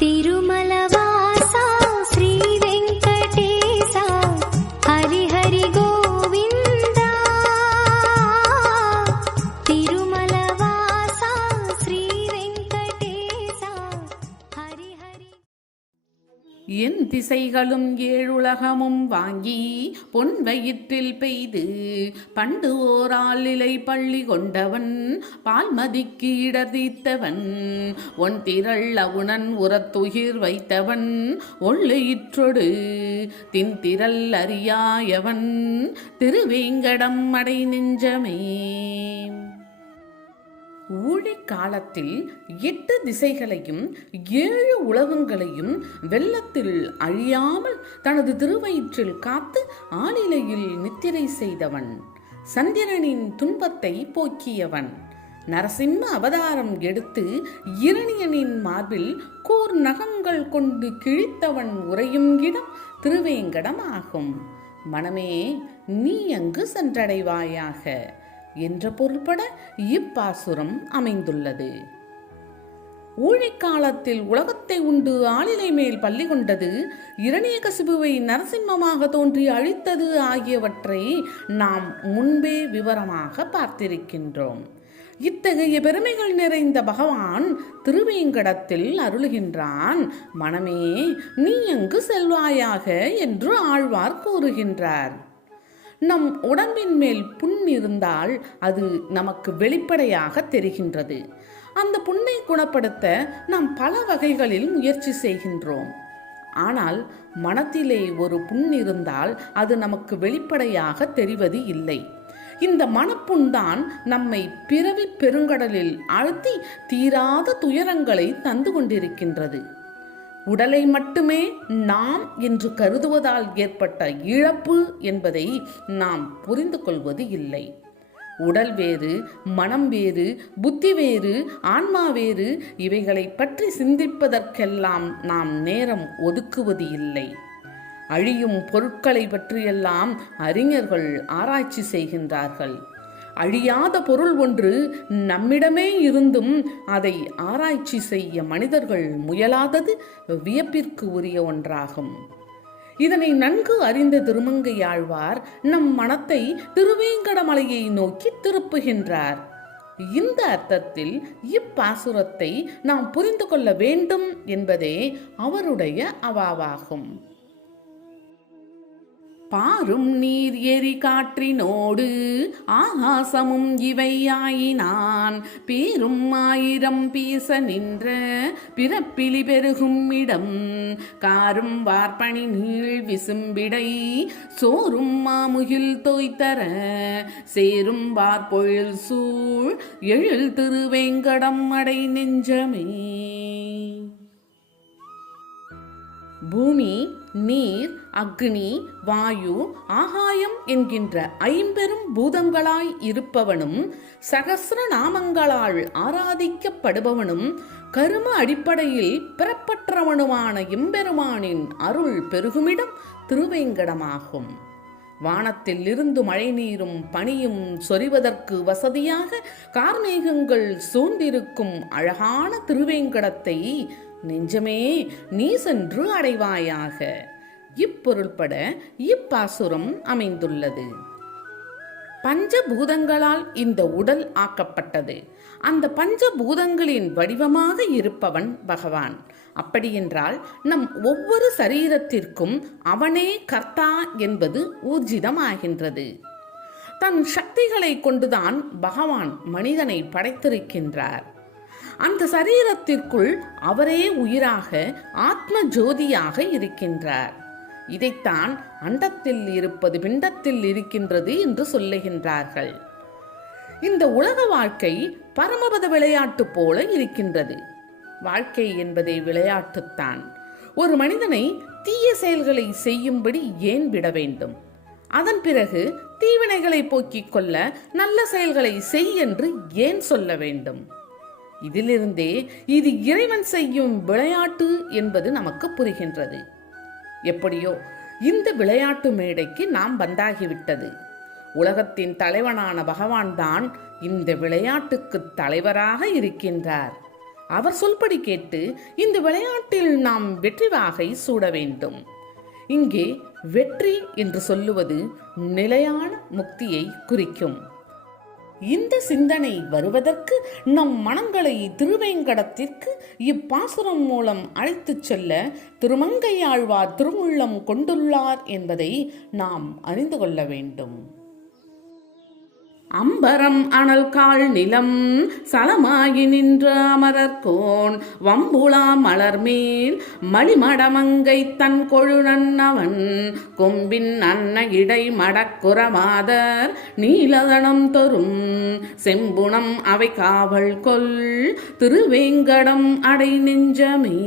तिरुमलवासा श्री वेंकटेशा हरि हरि गोविंदा तिरुमलवासा श्री वेंकटेशा हरि हरि என் திசைகளும் ஏழுலகமும் வாங்கி பொன் வயிற்றில் பெய்து பண்டு ஓரால் இலை பள்ளி கொண்டவன் பால்மதிக்கு இடர்தீத்தவன் ஒன் திரள் அவுணன் உரத்துயிர் வைத்தவன் ஒள்ளையிற்றொடு தின்திரள் அறியாயவன் திருவேங்கடம் அடை நெஞ்சமே. ஊழிக் காலத்தில் 8 திசைகளையும் 7 உலகங்களையும் வெள்ளத்தில் அழியாமல் தனது திருவயிற்றில் காத்து ஆளிலையில் நித்திரை செய்தவன், சந்திரனின் துன்பத்தை போக்கியவன், நரசிம்ம அவதாரம் எடுத்து இரணியனின் மார்பில் கூர் நகங்கள் கொண்டு கிழித்தவன் உறையும் இடம் திருவேங்கடம் ஆகும். மனமே, நீ அங்கு சென்றடைவாயாக என்ற பொருள்பட இப்பாசுரம் அமைந்துள்ளது. ஊழிக்காலத்தில் உலகத்தை உண்டு ஆளிலை மேல் பள்ளி கொண்டது, இரணியகசிபுவை நரசிம்மமாக தோன்றி அழித்தது ஆகியவற்றை நாம் முன்பே விவரமாக பார்த்திருக்கின்றோம். இத்தகைய பெருமைகள் நிறைந்த பகவான் திருவேங்கடத்தில் அருளுகின்றான். மனமே, நீ அங்கு செல்வாயாக என்று ஆழ்வார் கூறுகின்றார். நம் உடம்பின் மேல் புண் இருந்தால் அது நமக்கு வெளிப்படையாக தெரிகின்றது. அந்த புண்ணை குணப்படுத்த நாம் பல வகைகளில் முயற்சி செய்கின்றோம். ஆனால் மனத்திலே ஒரு புண் இருந்தால் அது நமக்கு வெளிப்படையாக தெரிவது இல்லை. இந்த மனப்புண்தான் நம்மை பிறவி பெருங்கடலில் ஆழ்த்தி தீராத துயரங்களை தந்து கொண்டிருக்கின்றது. உடலை மட்டுமே நாம் என்று கருதுவதால் ஏற்பட்ட இழப்பு என்பதை நாம் புரிந்து கொள்வது இல்லை. உடல் வேறு, மனம் வேறு, புத்தி வேறு, ஆன்மா வேறு, இவைகளை பற்றி சிந்திப்பதற்கெல்லாம் நாம் நேரம் ஒதுக்குவது இல்லை. அழியும் பொருட்களை பற்றியெல்லாம் அறிஞர்கள் ஆராய்ச்சி செய்கின்றார்கள். அழியாத பொருள் ஒன்று நம்மிடமே இருந்தும் அதை ஆராய்ச்சி செய்ய மனிதர்கள் முயலாதது வியப்பிற்கு உரிய ஒன்றாகும். இதனை நன்கு அறிந்த திருமங்கையாழ்வார் நம் மனத்தை திருவேங்கடமலையை நோக்கி திருப்புகின்றார். இந்த அர்த்தத்தில் இப்பாசுரத்தை நாம் புரிந்து கொள்ள வேண்டும் என்பதே அவருடைய அவாவாகும். பாரும் நீர் எரி காற்றினோடு ஆகாசமும் இவை ஆயினான், பேரும் ஆயிரம் பீச நின்ற பிறப்பிலி பெருகும் இடம், காரும் வார்பணி நீள் விசும்பிடை சோறும் மாமுகில் தோய்த்தர, சேரும் வார்பொழில் சூழ் எழில் திருவேங்கடம் அடை நெஞ்சமே. பூமி, நீர், அக்னி, வாயு, ஆகாயம் என்கின்ற 5 பூதங்களாய் இருப்பவனும் சகஸ்ர நாமங்களால் ஆராதிக்கப்படுபவனும் கரும அடிப்படையில் பெறப்பட்டவனுமான எம்பெருமானின் அருள் பெருகுமிடம் திருவேங்கடமாகும். வானத்தில் இருந்து மழை நீரும் பனியும் சொரிவதற்கு வசதியாக கார்மேகங்கள் சூழ்ந்திருக்கும் அழகான திருவேங்கடத்தை நெஞ்சமே நீ சென்று அடைவாயாக. இப்பொருள்பட இப்பாசுரம் அமைந்துள்ளது. பஞ்சபூதங்களால் இந்த உடல் ஆக்கப்பட்டது. அந்த பஞ்சபூதங்களின் வடிவமாக இருப்பவன் பகவான். அப்படியென்றால் நம் ஒவ்வொரு சரீரத்திற்கும் அவனே கர்த்தா என்பது ஊர்ஜிதமாகின்றது. தன் சக்திகளை கொண்டுதான் பகவான் மனிதனை படைத்திருக்கின்றார். அந்த சரீரத்திற்குள் அவரே உயிராக ஆத்ம ஜோதியாக இருக்கின்றார். இதைத்தான் அண்டத்தில் இருப்பது பிண்டத்தில் இருக்கின்றது என்று சொல்லுகின்றார்கள். இந்த உலக வாழ்க்கை பரமபத விளையாட்டு போல இருக்கின்றது. வாழ்க்கை என்பதே விளையாட்டுத்தான். ஒரு மனிதனை தீய செயல்களை செய்யும்படி ஏன் விட வேண்டும்? அதன் பிறகு தீவினைகளை போக்கிக் கொள்ள நல்ல செயல்களை செய் என்று ஏன் சொல்ல வேண்டும்? இதிலிருந்தே இது இறைவன் செய்யும் விளையாட்டு என்பது நமக்கு புரிகின்றது. எப்படியோ இந்த விளையாட்டு மேடைக்கு நாம் வந்தாகிவிட்டது. உலகத்தின் தலைவனான பகவான் தான் இந்த விளையாட்டுக்கு தலைவராக இருக்கின்றார். அவர் சொல்படி கேட்டு இந்த விளையாட்டில் நாம் வெற்றி வாகை சூட வேண்டும். இங்கே வெற்றி என்று சொல்லுவது நிலையான முக்தியை குறிக்கும். இந்த சிந்தனை வருவதற்கு நம் மனங்களை திருவேங்கடத்திற்கு இப்பாசுரம் மூலம் அழைத்துச் செல்ல திருமங்கையாழ்வார் திருவுள்ளம் கொண்டுள்ளார் என்பதை நாம் அறிந்து கொள்ள வேண்டும். அம்பரம் அனல் கால் நிலம் சலமாகி நின்ற அமரர்கோன் வம்புலா மலர்மேல் மணிமடமங்கை தன் கொழுநன்னவன் கொம்பின் அன்ன இடை மடக்குறமாதர் நீலதனம் தொரும் செம்புணம் அவை காவல் கொல் திருவேங்கடம் அடை நெஞ்சமே.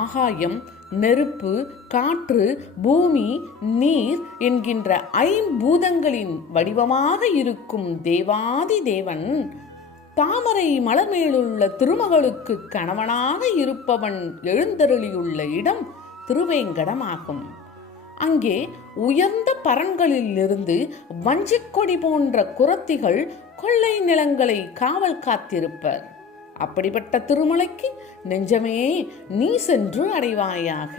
ஆகாயம், நெருப்பு, காற்று, பூமி, நீர் என்கின்ற ஐம்பூதங்களின் வடிவமாக இருக்கும் தேவாதி தேவன் தாமரை மலர்மேலுள்ள திருமகளுக்கு கணவனாக இருப்பவன் எழுந்தருளியுள்ள இடம் திருவேங்கடமாகும். அங்கே உயர்ந்த பரன்களில் இருந்து வஞ்சிக்கொடி போன்ற குரத்திகள் கொள்ளை நிலங்களை காவல் காத்திருப்பர். அப்படிப்பட்ட திருமலைக்கு நெஞ்சமே நீ சென்று அடைவாயாக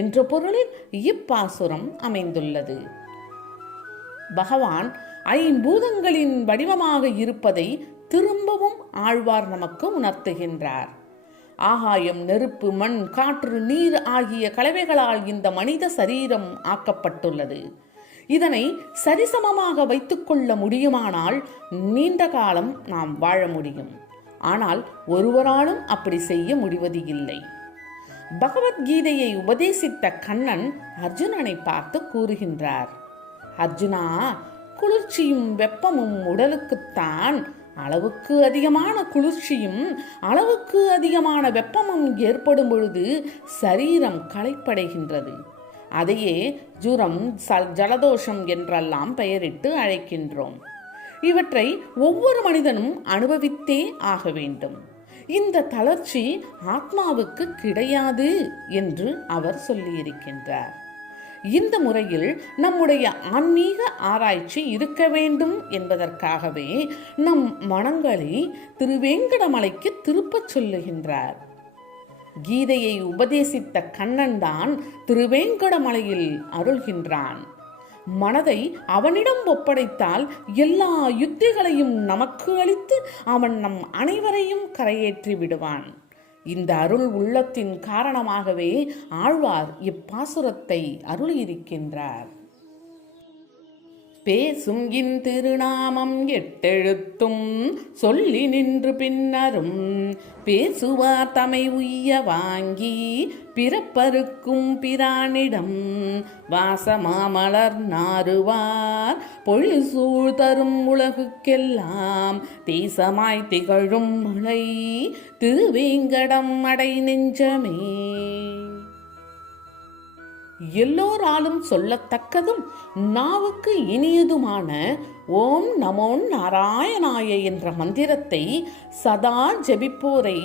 என்ற பொருளில் இப்பாசுரம் அமைந்துள்ளது. பகவான் ஐம்பூதங்களின் வடிவமாக இருப்பதை திரும்பவும் ஆழ்வார் நமக்கு உணர்த்துகின்றார். ஆகாயம், நெருப்பு, மண், காற்று, நீர் ஆகிய கலவைகளால் இந்த மனித சரீரம் ஆக்கப்பட்டுள்ளது. இதனை சரிசமமாக வைத்துக்கொள்ள முடியுமானால் நீண்ட காலம் நாம் வாழ முடியும். ஆனால் ஒருவராலும் அப்படி செய்ய முடிவது இல்லை. பகவத்கீதையை உபதேசித்த கண்ணன் அர்ஜுனனை பார்த்து கூறுகின்றார், அர்ஜுனா, குளிர்ச்சியும் வெப்பமும் உடலுக்குத்தான். அளவுக்கு அதிகமான குளிர்ச்சியும் அளவுக்கு அதிகமான வெப்பமும் ஏற்படும் பொழுது சரீரம் களைப்படைகின்றது. அதையே ஜுரம், ஜலதோஷம் என்றெல்லாம் பெயரிட்டு அழைக்கின்றோம். இவற்றை ஒவ்வொரு மனிதனும் அனுபவித்தே ஆக வேண்டும். இந்த தளர்ச்சி ஆத்மாவுக்கு கிடையாது என்று அவர் சொல்லியிருக்கின்றார். இந்த முறையில் நம்முடைய ஆன்மீக ஆராய்ச்சி இருக்க வேண்டும் என்பதற்காகவே நம் மனங்களை திருவேங்கடமலைக்கு திருப்பச் சொல்லுகின்றார். கீதையை உபதேசித்த கண்ணன் தான் திருவேங்கடமலையில் அருள்கின்றான். மனதை அவனிடம் ஒப்படைத்தால் எல்லா யுத்திகளையும் நமக்கு அளித்து அவன் நம் அனைவரையும் கரையேற்றி விடுவான். இந்த அருள் உள்ளத்தின் காரணமாகவே ஆழ்வார் இப்பாசுரத்தை அருளியிருக்கின்றார். பேசும் இன் திருநாமம் எட்டெழுத்தும் சொல்லி நின்று பின்னரும் பேசுவார் தமை உய்ய வாங்கி பிறப்பருக்கும் பிரானிடம் வாசமாமலர் நாறுவார் பொழில் சூழ் தரும் உலகுக்கெல்லாம் தேசமாய் திகழும் மலை திருவேங்கடம் அடை நெஞ்சமே. எல்லோராலும் சொல்லத்தக்கதும் நாவுக்கு இனியதுமான ஓம் நமோ நாராயணாய என்ற மந்திரத்தை சதா ஜெபிப்போரை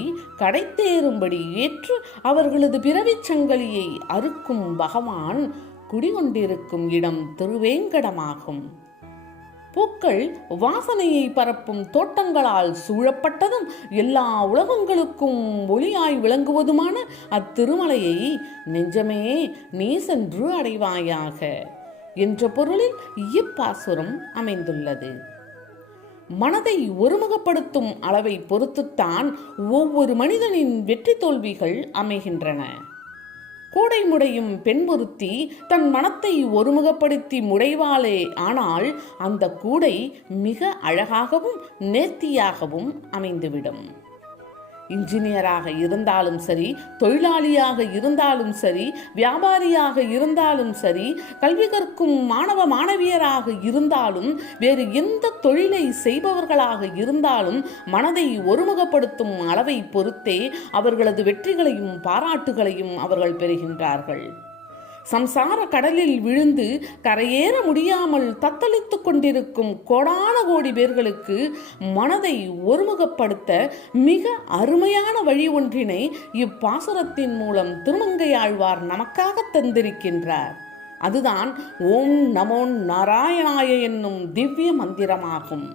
கடைத்தேறும்படி ஏற்று அவர்களது பிறவிச் சங்கிலியை அறுக்கும் பகவான் குடிகொண்டிருக்கும் இடம் திருவேங்கடமாகும். பூக்கள் வாசனையை பரப்பும் தோட்டங்களால் சூழப்பட்டதும் எல்லா உலகங்களுக்கும் ஒளியாய் விளங்குவதுமான அத்திருமலையை நெஞ்சமே நீ சென்று அடைவாயாக என்ற பொருளில் இப்பாசுரம் அமைந்துள்ளது. மனதை ஒருமுகப்படுத்தும் அளவை பொறுத்துத்தான் ஒவ்வொரு மனிதனின் வெற்றி தோல்விகள் அமைகின்றன. கூடை முடையும் பெண்பொருத்தி தன் மனத்தை ஒருமுகப்படுத்தி முடைவாளே, ஆனால் அந்த கூடை மிக அழகாகவும் நேர்த்தியாகவும் அமைந்துவிடும். இன்ஜினியராக இருந்தாலும் சரி, தொழிலாளியாக இருந்தாலும் சரி, வியாபாரியாக இருந்தாலும் சரி, கல்வி கற்கும் மாணவ மாணவியராக இருந்தாலும், வேறு எந்த தொழிலை செய்பவர்களாக இருந்தாலும் மனதை ஒருமுகப்படுத்தும் அளவை பொறுத்தே அவர்களது வெற்றிகளையும் பாராட்டுகளையும் அவர்கள் பெறுகின்றார்கள். சம்சார கடலில் விழுந்து கரையேற முடியாமல் தத்தளித்து கொண்டிருக்கும் கோடான கோடி பேர்களுக்கு மனதை ஒருமுகப்படுத்த மிக அருமையான வழி ஒன்றினை இப்பாசுரத்தின் மூலம் திருமங்கையாழ்வார் நமக்காக தந்திருக்கின்றார். அதுதான் ஓம் நமோ நாராயணாய என்னும் திவ்ய மந்திரமாகும்.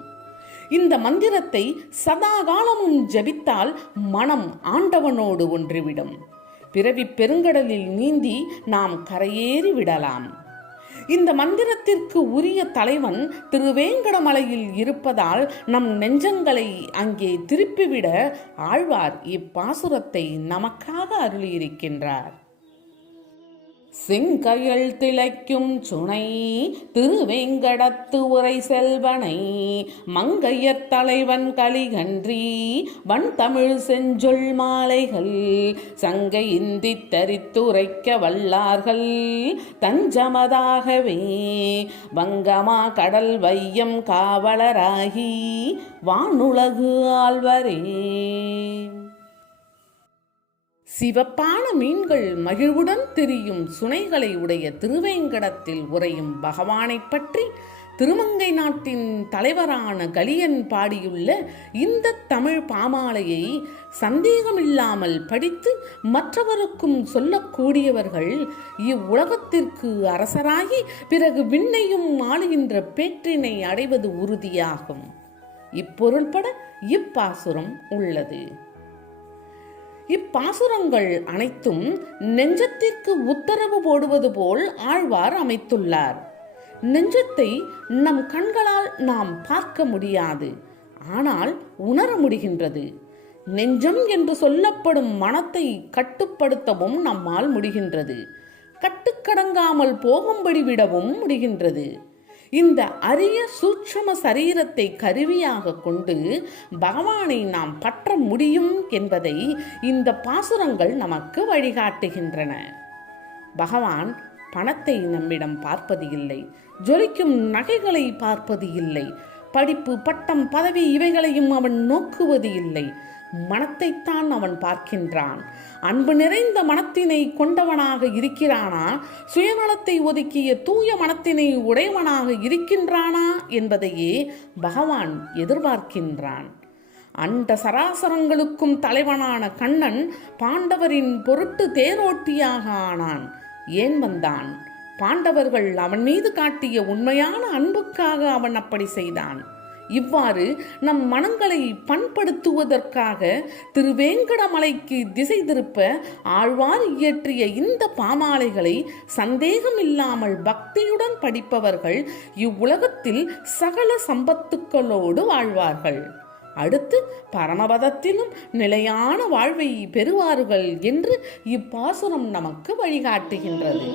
இந்த மந்திரத்தை சதா காலமும் ஜபித்தால் மனம் ஆண்டவனோடு ஒன்றிவிடும். பிறவி பெருங்கடலில் நீந்தி நாம் கரையேறி விடலாம். இந்த மந்திரத்திற்கு உரிய தலைவன் திருவேங்கடமலையில் இருப்பதால் நம் நெஞ்சங்களை அங்கே திருப்பிவிட ஆழ்வார் இப்பாசுரத்தை நமக்காக அருளியிருக்கின்றார். செங்கயல் திளைக்கும் சுனை திருவேங்கடத்து உரை செல்வனை மங்கையர் தலைவன் கலிகன்றி வன் தமிழ் செஞ்சொல் மாலைகள் சங்கை இந்தி தரித்துரைக்க வல்லார்கள் தஞ்சமதாகவே வங்கமா கடல் வையம் காவலராகி வானுலகு ஆழ்வரே. சிவப்பான மீன்கள் மகிழ்வுடன் திரியும் சுனைகளை உடைய திருவேங்கடத்தில் உறையும் பகவானை பற்றி திருமங்கை நாட்டின் தலைவரான கலியன் பாடியுள்ள இந்த தமிழ் பாமாலையை சந்தேகமில்லாமல் படித்து மற்றவருக்கும் சொல்லக்கூடியவர்கள் இவ்வுலகத்திற்கு அரசராகி பிறகு விண்ணையும் ஆளுகின்ற பேற்றினை அடைவது உறுதியாகும். இப்பொருள்பட இப்பாசுரம் உள்ளது. இப்பாசுரங்கள் அனைத்தும் நெஞ்சத்திற்கு உத்தரவு போடுவது போல் ஆழ்வார் அமைத்துள்ளார். நெஞ்சத்தை நம் கண்களால் நாம் பார்க்க முடியாது, ஆனால் உணர முடிகின்றது. நெஞ்சம் என்று சொல்லப்படும் மனத்தை கட்டுப்படுத்தவும் நம்மால் முடிகின்றது, கட்டுக்கடங்காமல் போகும்படி விடவும் முடிகின்றது. இந்த அரிய சூட்சும சரீரத்தை கருவியாக கொண்டு பகவானை நாம் பற்ற முடியும் என்பதை இந்த பாசுரங்கள் நமக்கு வழிகாட்டுகின்றன. பகவான் பணத்தை நம்மிடம் பார்ப்பது இல்லை, ஜொலிக்கும் நகைகளை பார்ப்பது இல்லை, படிப்பு பட்டம் பதவி இவைகளையும் அவன் நோக்குவது இல்லை. மனத்தைத்தான் அவன் பார்க்கின்றான். அன்பு நிறைந்த மனத்தினை கொண்டவனாக இருக்கிறானா, சுயநலத்தை ஒதுக்கிய தூய மனத்தினை உடையவனாக இருக்கின்றானா என்பதையே பகவான் எதிர்பார்க்கின்றான். அண்ட சராசரங்களுக்கும் தலைவனான கண்ணன் பாண்டவரின் பொருட்டு தேரோட்டியாக ஆனான். ஏன் வந்தான்? பாண்டவர்கள் அவன் மீது காட்டிய உண்மையான அன்புக்காக அவன் அப்படி செய்தான். இவ்வாறு நம் மனங்களை பண்படுத்துவதற்காக திருவேங்கடமலைக்கு திசை திருப்ப ஆழ்வார் இயற்றிய இந்த பாமாலைகளை சந்தேகமில்லாமல் பக்தியுடன் படிப்பவர்கள் இவ்வுலகத்தில் சகல சம்பத்துக்களோடு வாழ்வார்கள். அடுத்து பரமபதத்திலும் நிலையான வாழ்வை பெறுவார்கள் என்று இப்பாசுரம் நமக்கு வழிகாட்டுகின்றது.